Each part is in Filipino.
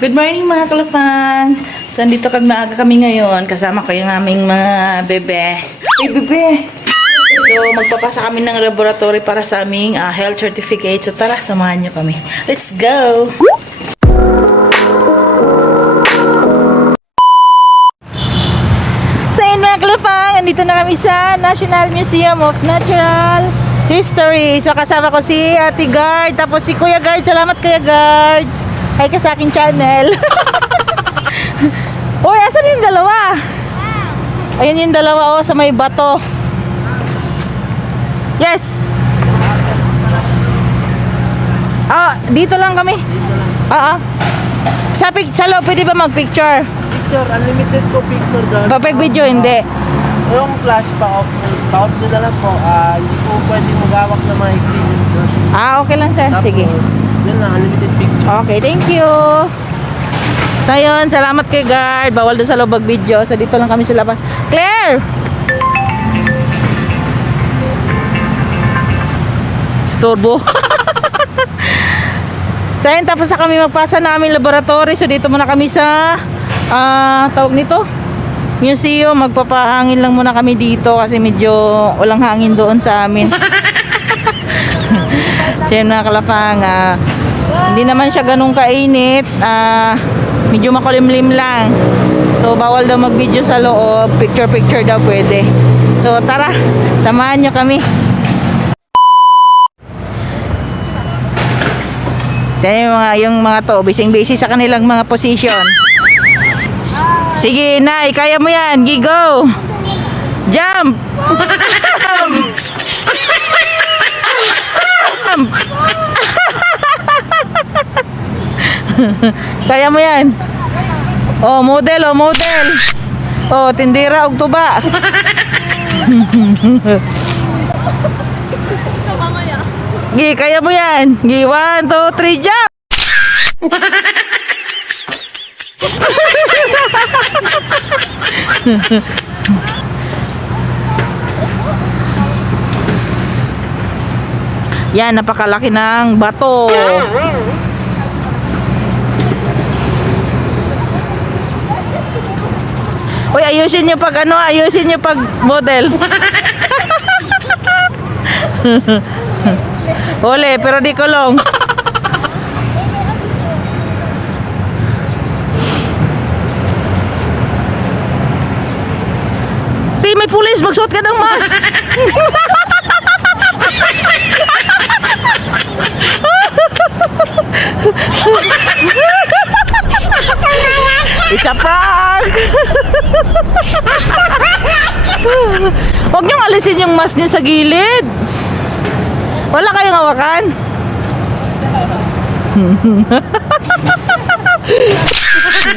Good morning mga kalafang. So, andito maaga kami ngayon. Kasama ko yung aming mga bebe. Hey, bebe! So, magpapasa kami ng laboratory para sa aming health certificate. So, tara, samahan nyo kami. Let's go! So, yun mga kalafang. Andito na kami sa National Museum of Natural History. So, kasama ko si Ate Guard. Tapos si Kuya Guard. Salamat, Kuya Guard. Hi ka sa aking channel. Uy, asan yung dalawa? Ayun yung dalawa sa may bato. Yes. Dito lang kami. Sa Chalo, pwede ba mag-picture? Picture, unlimited po picture doon. Papag video, hindi. Yung flash pa-off na lang po. Hindi po pwede magawak na mga exhibit doon. Okay lang sir. Tapos, Sige. yun lang, unlimited picture. Okay, thank you. So yun, salamat kay guard. Bawal doon sa loob mag-video. So dito lang kami sa labas. Claire! Storbo. So yun, tapos na kami magpasa namin laboratory. So dito muna kami sa tawag nito museum. Magpapahangin lang muna kami dito kasi medyo walang hangin doon sa amin. So yun mga kalapang, hindi naman siya ganun kainit, medyo makulimlim lang. So bawal daw mag-video sa loob, picture daw pwede. So tara, samahan nyo kami. Yung mga to, busy sa kanilang mga position. Sige Nay, kaya mo yan, go! Jump! Kaya mo yan. Model. Tindira og tuba. Gi, kaya mo yan. Gi, 1, 2, 3, jump. Yan, napakalaki ng bato. Uy, ayusin nyo pag model. Ole, pero di kulong. Di, may pulis, magsuot ka ng mask. It's a prank. Huwag niyong alisin yung mask niyo sa gilid. Wala kayong hawakan.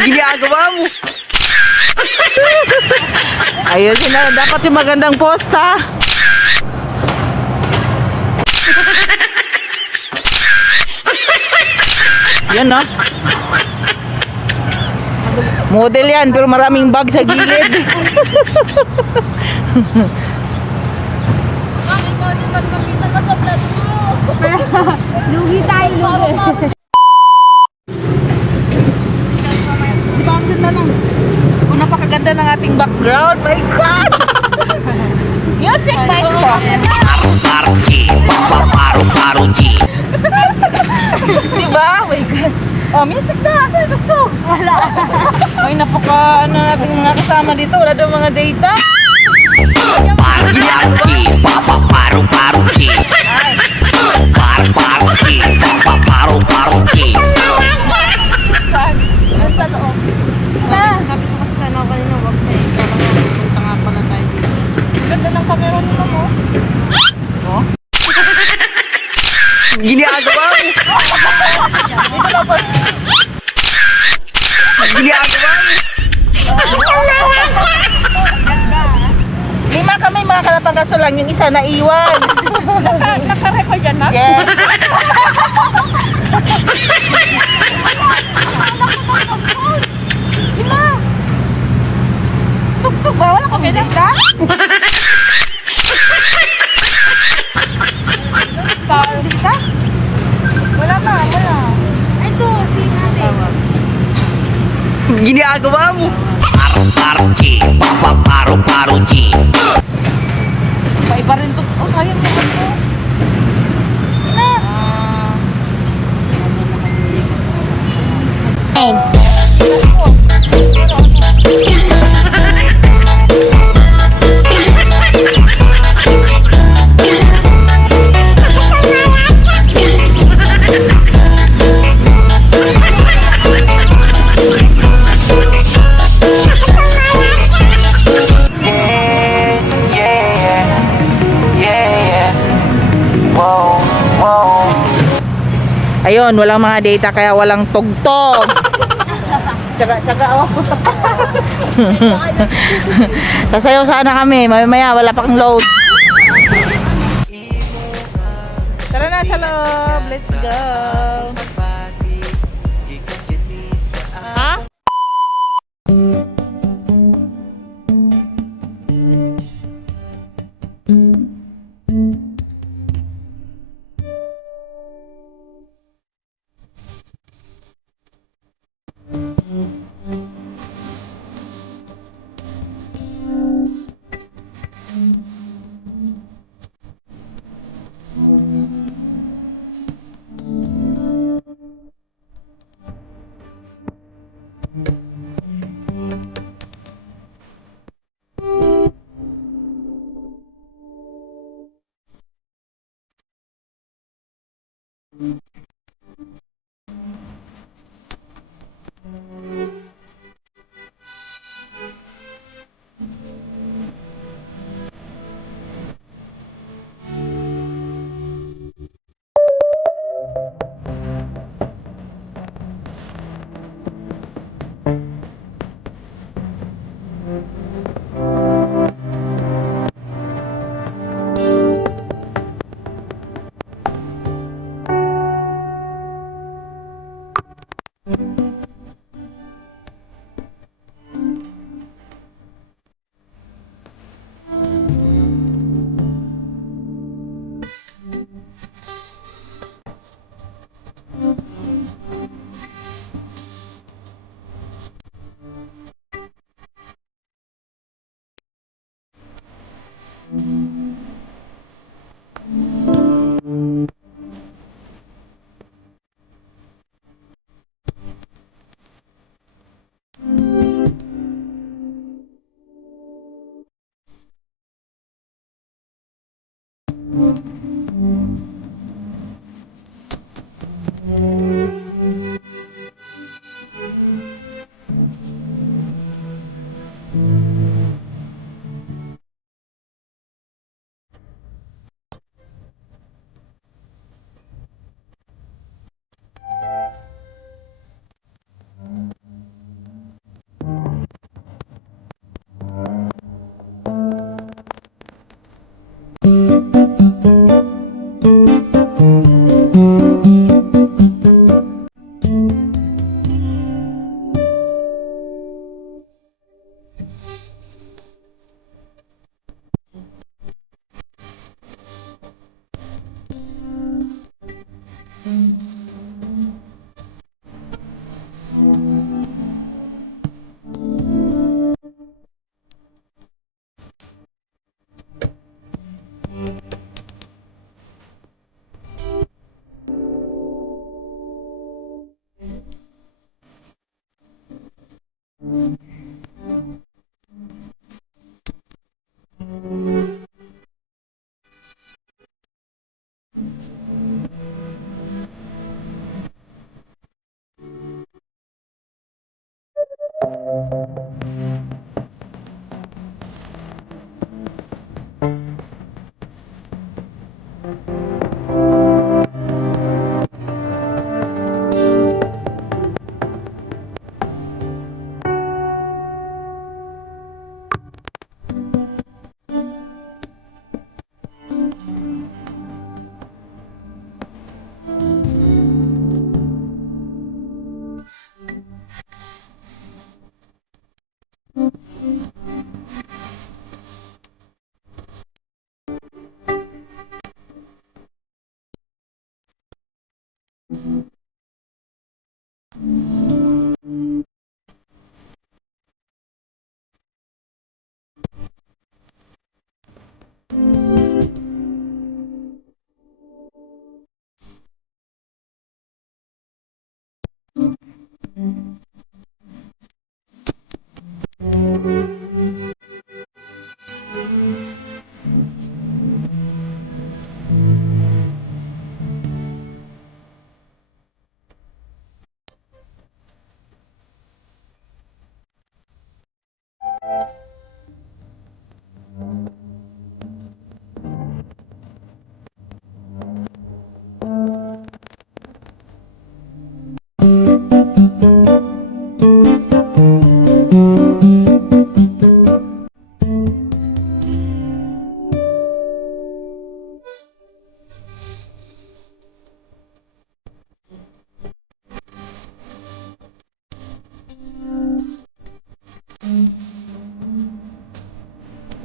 Ginagawa mo. Ayusin na, dapat yung magandang posta. Yan no. Model yan, pero maraming bag sa gilid. Lugi tayo, lugi. Di ba ang ganda ng napakaganda ng ating background? My God! Music maestro! Di ba? My God! Music na! Saan ito? Wala. Ay, napaka nating mga kasama dito. Wala daw mga data. Sabi ko kasi sana ako kanina, wag na eh. Parang punta nga pala tayo dito. Ganda ng camera nila mo. Oh? Ginagawa mo. Dito na po. Ginagawa mo. Lima kami mga kalapang, kaso lang yung isa naiwan. Naka-record yan, ha? Yes. Lima. Tuk-tuk ba? Wala kami data? Data? Wala. Ito, si Ate ginagawa mo? Paru-paru-G, paru-paru-G. Paiba rin to. Oh, sayang naman to. Na. Ayun, walang mga data kaya walang tugtog. Tsaga-tsaga oh. Sasayaw sana kami, mamaya wala pang load. Tara na sa loob, let's go. Ha?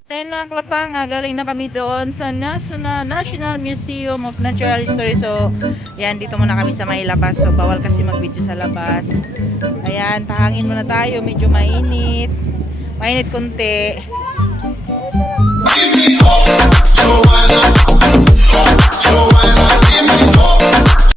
So yun mga kalapang, galing na kami doon sa National Museum of Natural History. So, ayan, dito muna kami sa may labas. So, bawal kasi mag-video sa labas. Ayan, pahangin muna tayo. Medyo mainit. Mainit konti. Joanna,